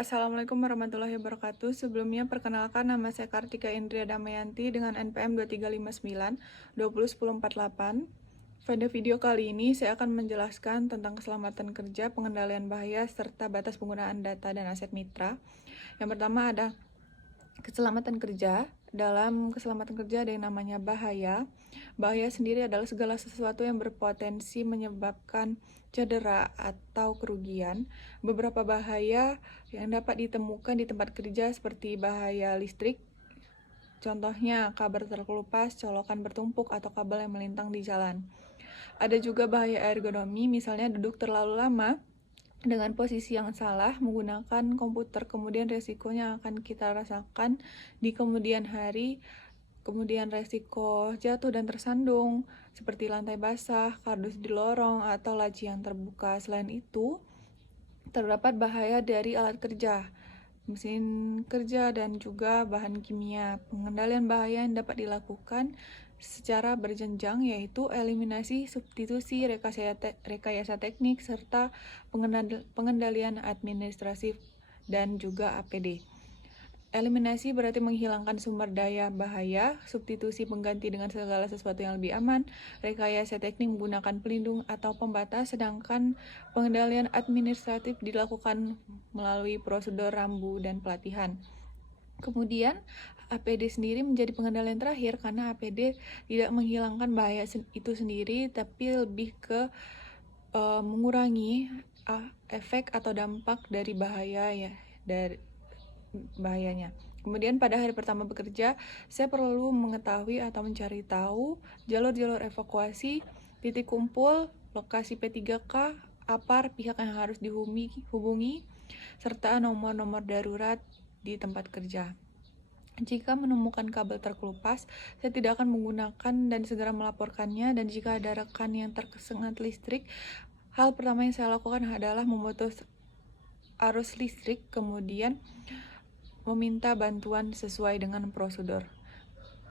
Assalamualaikum warahmatullahi wabarakatuh. Sebelumnya perkenalkan nama saya Kartika Indria Damayanti dengan NPM 2359 Pada video kali ini saya akan menjelaskan tentang keselamatan kerja, pengendalian bahaya, serta batas penggunaan data dan aset mitra. Yang pertama ada keselamatan kerja. Dalam keselamatan kerja ada yang namanya bahaya. Bahaya sendiri adalah segala sesuatu yang berpotensi menyebabkan cedera atau kerugian. Beberapa bahaya yang dapat ditemukan di tempat kerja seperti bahaya listrik, contohnya kabel terkelupas, colokan bertumpuk, atau kabel yang melintang di jalan. Ada juga bahaya ergonomi, misalnya duduk terlalu lama dengan posisi yang salah menggunakan komputer, kemudian resikonya akan kita rasakan di kemudian hari. Kemudian resiko jatuh dan tersandung seperti lantai basah, kardus di lorong, atau laci yang terbuka. Selain itu, terdapat bahaya dari alat kerja, mesin kerja, dan juga bahan kimia. Pengendalian bahaya yang dapat dilakukan secara berjenjang yaitu eliminasi, substitusi, rekayasa teknik, serta pengendalian administratif dan juga APD. Eliminasi berarti menghilangkan sumber daya bahaya, substitusi pengganti dengan segala sesuatu yang lebih aman, rekayasa teknik menggunakan pelindung atau pembatas, sedangkan pengendalian administratif dilakukan melalui prosedur rambu dan pelatihan. Kemudian APD sendiri menjadi pengendalian terakhir karena APD tidak menghilangkan bahaya itu sendiri, tapi lebih ke mengurangi efek atau dampak dari bahaya ya, dari bahayanya. Kemudian pada hari pertama bekerja, saya perlu mengetahui atau mencari tahu jalur-jalur evakuasi, titik kumpul, lokasi P3K, APAR, pihak yang harus dihubungi, serta nomor-nomor darurat di tempat kerja. Jika menemukan kabel terkelupas, saya tidak akan menggunakan dan segera melaporkannya, dan jika ada rekan yang tersengat listrik, hal pertama yang saya lakukan adalah memutus arus listrik, kemudian meminta bantuan sesuai dengan prosedur.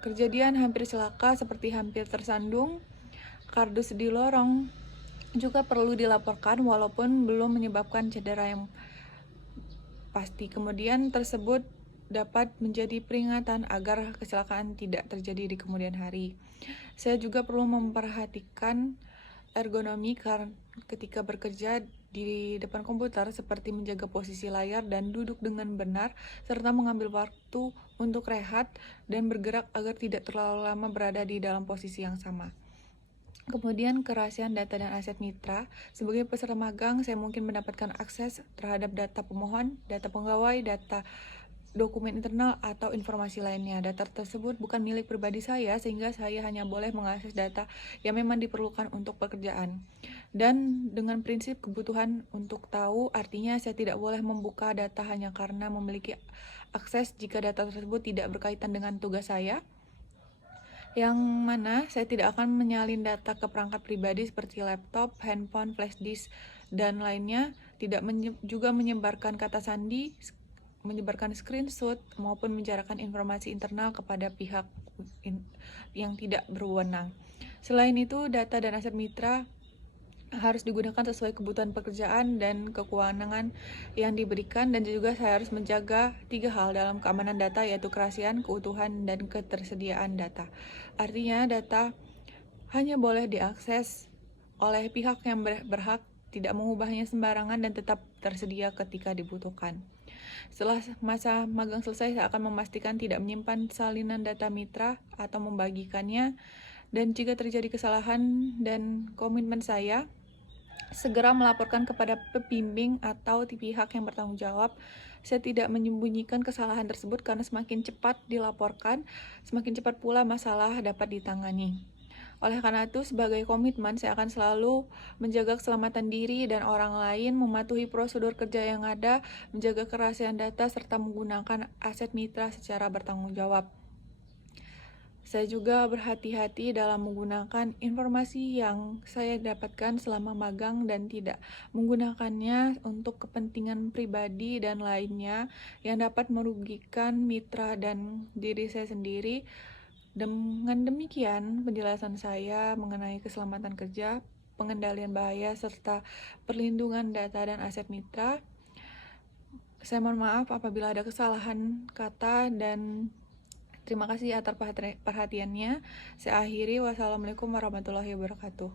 Kejadian hampir celaka seperti hampir tersandung, kardus di lorong juga perlu dilaporkan walaupun belum menyebabkan cedera yang pasti. Kemudian tersebut dapat menjadi peringatan agar kecelakaan tidak terjadi di kemudian hari. Saya juga perlu memperhatikan ergonomi ketika bekerja di depan komputer, seperti menjaga posisi layar dan duduk dengan benar, serta mengambil waktu untuk rehat dan bergerak agar tidak terlalu lama berada di dalam posisi yang sama. Kemudian kerahasiaan data dan aset mitra. Sebagai peserta magang, saya mungkin mendapatkan akses terhadap data pemohon, data pegawai, data dokumen internal, atau informasi lainnya. Data tersebut bukan milik pribadi saya, sehingga saya hanya boleh mengakses data yang memang diperlukan untuk pekerjaan. Dan dengan prinsip kebutuhan untuk tahu, artinya saya tidak boleh membuka data hanya karena memiliki akses jika data tersebut tidak berkaitan dengan tugas saya, yang mana saya tidak akan menyalin data ke perangkat pribadi seperti laptop, handphone, flash disk, dan lainnya, tidak juga menyebarkan kata sandi, menyebarkan screenshot, maupun menjarakkan informasi internal kepada pihak yang tidak berwenang. Selain itu, data dan aset mitra harus digunakan sesuai kebutuhan pekerjaan dan kewenangan yang diberikan, dan juga saya harus menjaga 3 hal dalam keamanan data, yaitu kerahasiaan, keutuhan, dan ketersediaan data. Artinya data hanya boleh diakses oleh pihak yang berhak, tidak mengubahnya sembarangan, dan tetap tersedia ketika dibutuhkan. Setelah masa magang selesai, saya akan memastikan tidak menyimpan salinan data mitra atau membagikannya, dan jika terjadi kesalahan dan komitmen saya, segera melaporkan kepada pembimbing atau pihak yang bertanggung jawab. Saya tidak menyembunyikan kesalahan tersebut karena semakin cepat dilaporkan, semakin cepat pula masalah dapat ditangani. Oleh karena itu, sebagai komitmen, saya akan selalu menjaga keselamatan diri dan orang lain, mematuhi prosedur kerja yang ada, menjaga kerahasiaan data, serta menggunakan aset mitra secara bertanggung jawab. Saya juga berhati-hati dalam menggunakan informasi yang saya dapatkan selama magang dan tidak menggunakannya untuk kepentingan pribadi dan lainnya yang dapat merugikan mitra dan diri saya sendiri. Dengan demikian, penjelasan saya mengenai keselamatan kerja, pengendalian bahaya, serta perlindungan data dan aset mitra. Saya mohon maaf apabila ada kesalahan kata dan terima kasih atas perhatiannya. Saya akhiri. Wassalamualaikum warahmatullahi wabarakatuh.